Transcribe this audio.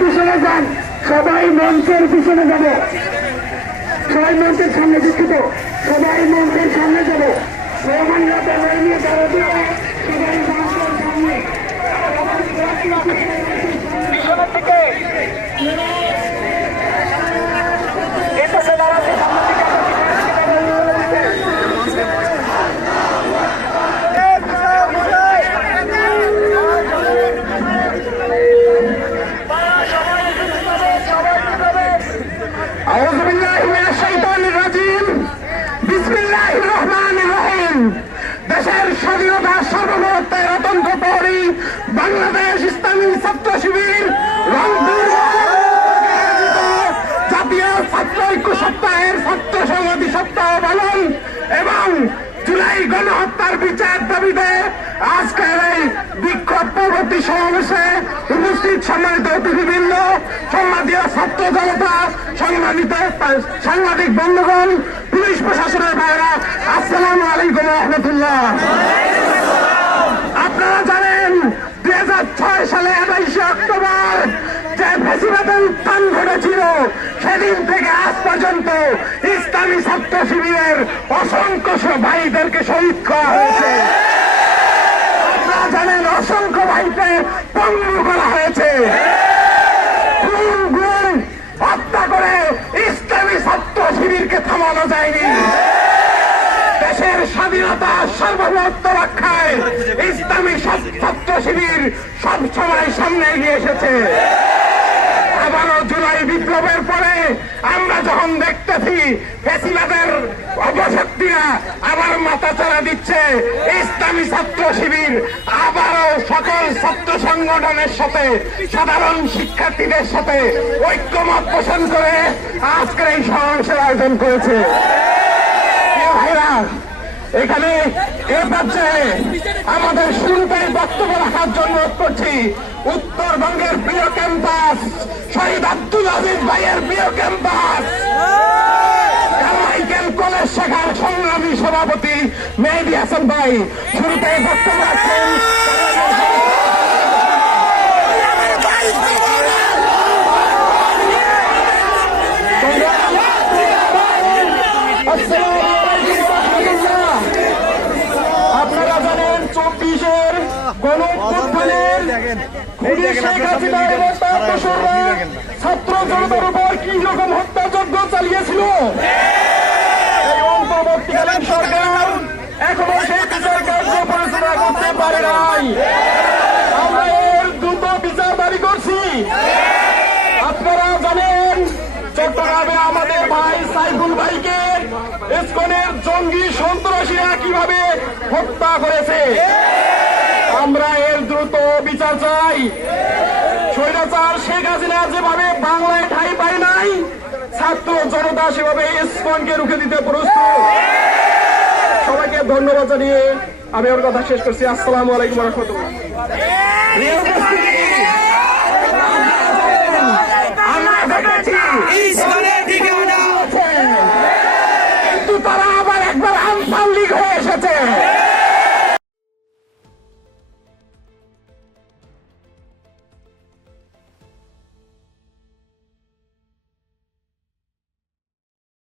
পিছনে যান, সবাই মঞ্চের পিছনে যাবে, সবাই মঞ্চের সামনে, দুঃখিত, সবাই মঞ্চের সামনে যাবে, রোমানরা ব্যানার নিয়ে দাঁড়াতে সবাই মঞ্চের সামনে পিছনের দিকে দাঁড়াতে দেশের স্বাধীনতা সার্বভৌমত্বের আতঙ্ক প্রহরী বাংলাদেশ ইসলামী ছাত্র শিবির রংপুর জাতীয় ছাত্র ঐক্য সপ্তাহের ছাত্র সংহতি সপ্তাহ পালন এবং জুলাই গণহত্যার বিচার দাবিতে আজকের এই বিক্ষোভ পরবর্তী সমাবেশে উপস্থিত সম্মানিত অতিথিবৃন্দ, সম্মানীয় ছাত্র জনতা, সাংবাদিক বন্ধুগণ, পুলিশ প্রশাসনের ভাইরা, আসসালামু আলাইকুম রহমতুল্লাহ। আপনারা জানেন 2006 সালে 28 অক্টোবর যে ফ্যাসিবাদের উত্থান ঘটেছিল, সেদিন থেকে আজ পর্যন্ত ইসলামী ছাত্র শিবিরের অসংখ্য ভাইদেরকে শহীদ করা হয়েছে। আপনারা জানেন অসংখ্য ভাইকে পঙ্গু করা হয়েছে, গুম হত্যা করে ইসলামী ছাত্র শিবিরকে থামানো যায়নি। দেশের স্বাধীনতা সার্বভৌমত্ব রক্ষায় ইসলামী ছাত্র শিবির সবসময় সামনে এগিয়ে এসেছে। আবারও জুলাই বিপ্লবের পরে আমরা যখন দেখতেছি ফ্যাসিবাদের অপশক্তিরা আবার মাথাচাড়া দিচ্ছে, ইসলামী ছাত্র শিবির আবারও সকল ছাত্র সংগঠনের সাথে, সাধারণ শিক্ষার্থীদের সাথে ঐক্যমত পোষণ করে আজকের এই সমাবেশের আয়োজন করেছে। এখানে এ পর্যায়ে আমাদের শুরুতেই বক্তব্য রাখার জন্য করছি উত্তরবঙ্গের প্রিয় ক্যাম্পাস, শহীদ আব্দুল আজিজ ভাইয়ের প্রিয় ক্যাম্পাস, কারমাইকেল কলেজ শাখার সংগ্রামী সভাপতি মেহেদী হাসান ভাই শুরুতেই বক্তব্য রাখছেন। আপনারা জানেন 24-এর গণঅভ্যুত্থানের ছাত্র জনতার উপর কি রকম হত্যাযজ্ঞ চালিয়েছিল, এই অন্তর্বর্তীকালীন সরকার এখনো সেই বিচার কার্য পরিচালনা করতে পারে নাই। আমরা এর দ্রুত বিচার দাবি করছি। আপনারা জানেন চট্টগ্রামে আমাদের ভাই সাইফুল ভাইকে ইসকনের জঙ্গি সন্ত্রাসীরা কিভাবে হত্যা করেছে, আমরা এর দ্রুত বিচার চাই। স্বৈরাচার শেখ হাসিনা যেভাবে বাংলায় ঠাঁই পায় নাই, ছাত্র জনতা সেভাবে ইসকনকে রুখে দিতে প্রস্তুত। সবাইকে ধন্যবাদ জানিয়ে আমি ওর কথা শেষ করছি। আসসালামু আলাইকুম রহমতুল্লাহ। আমরা দেখেছি